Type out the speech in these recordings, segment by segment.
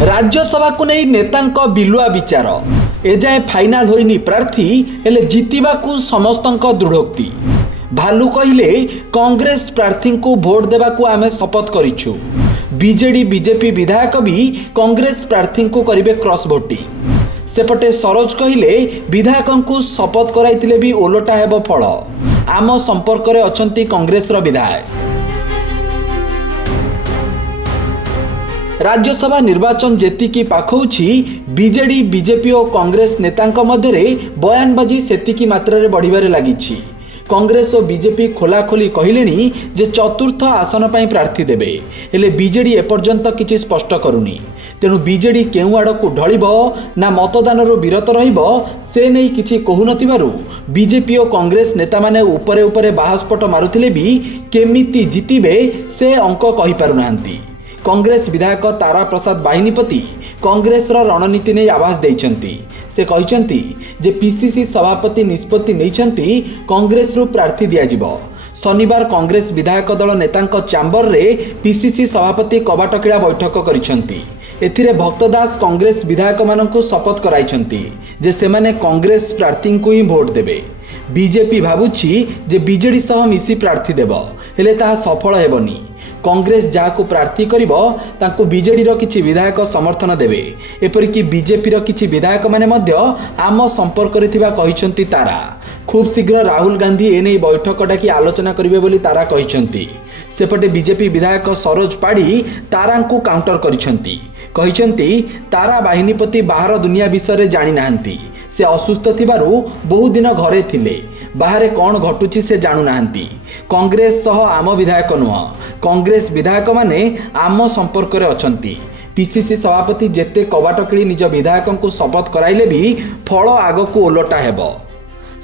राज्यसभा को नहीं नेतांक बिलुआ विचार एजाए फाइनाल होइनी प्रार्थी हेले जितिबाकू समस्तंक दृढ़ोक्ति। भालू कहिले कांग्रेस प्रार्थी को भोट देबाकू आमे शपथ करिछु। बीजेडी बीजेपी विधायक भी कांग्रेस प्रार्थी को करिवे क्रॉस भोटिंग। सेपटे सरोज कहिले विधायकों को शपथ कराइथिले भी ओलटा हेबो फल। आम संपर्क रे अछंती कांग्रेस रो विधायक। राज्यसभा निर्वाचन जेतिकी पाखौछि बीजेडी बीजेपी और कांग्रेस नेतांक मध्यरे बयानबाजी सेतिकी मात्रा बढ़िबारे लागिछि। कांग्रेस और बीजेपी खोलाखोली कहिलेनी जे चतुर्थ आसन पई प्रार्थी देबे, हेले बीजेडी एपर्यंत किछि स्पष्ट करूनी। तेणु बीजेडी केउ आड़कू ढळिबो ना मतदानरू विरत रहिबो से नहीं किछि कहू नथिबारु बीजेपी और कांग्रेस नेता माने उपरे उपरे बाहास्पट मारुथिले भी केमिति जितिबे से अंक कहि पारुनांती। कांग्रेस विधायक तारा प्रसाद बाहिनीपति कांग्रेस रणनीति नहीं आवाज देइछंती। से कहिछंती जे पीसीसी सभापति निष्पत्ति नैछंती कांग्रेस रु प्रार्थी दिया जिवो। शनिवार कांग्रेस विधायक दल नेतांक चैम्बर रे पीसीसी सभापति कबाटकिड़ा बैठक करिछंती। एथिरे भक्तदास कांग्रेस विधायक मानकु शपथ कराइछंती जे सेमाने कांग्रेस प्रार्थी को ही भोट देबे। बीजेपी भाबुछि जे बीजेडी सह मिसी प्रार्थी देबो, हेले ताहा सफल हेबनी। कांग्रेस जाहाको प्रार्थी करिबो तांको बीजेडी रो किछि विधायक समर्थन देबे। एपरिकी बीजेपी रो किछि विधायक माने मध्य आम संपर्क रे थिबा कहिसंती तारा। खूब शीघ्र राहुल गांधी एने बैठक डाकी आलोचना करिवे बोली तारा कहिसंती। सेपटे बीजेपी विधायक सरोज पाड़ी तारांको काउंटर करिसंती। कहिसंती तारा बाहिनीपति बाहर दुनिया विषय जानि नाहंती। से असुस्थ थिबारु बहु दिन घरे थिले, बाहरे कौन घटुची से जानु नाहंती। कांग्रेस सह आम विधायक नुह, कांग्रेस विधायक माने आम संपर्क रे अछंती। पीसीसी सभापति जेते कबाटकिड़ी निज विधायकों को शपथ कराइले भी फल आगकू ओलटा हेबो।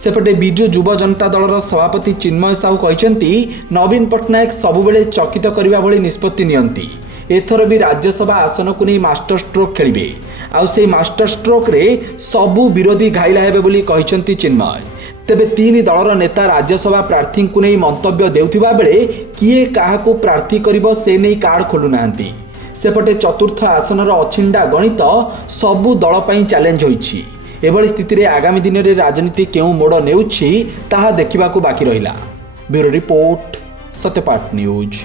सेपटे बिजु युव जनता दल सभापति चिन्मय साहू कहिसंती नवीन पट्टनायक सबुबेले चकित करिबा भली निष्पत्ति नियंती। एथर भी राज्यसभा आसन को नहीं मास्टर स्ट्रोक खेलिबे। आउ से मास्टर स्ट्रोक रे सबु विरोधी घाइला हेबे बोली कहिसंती चिन्मय। तेबे तीन दलर नेता राज्यसभा प्रार्थी को नहीं मंतव्य देउथिबा बेले किए काहाको प्रार्थी करिबो से नहीं कार्ड खोलु नाहंती। सेपटे चतुर्थ आसनर अछिंडा गणित सबु दल पई चैलेंज होइछि। एभली स्थिति रे आगामी दिन रे राजनीति केउ मोड़ नेउछि ताहा देखिबाकू बाकी रहिला। Bureau report, Satyapath news.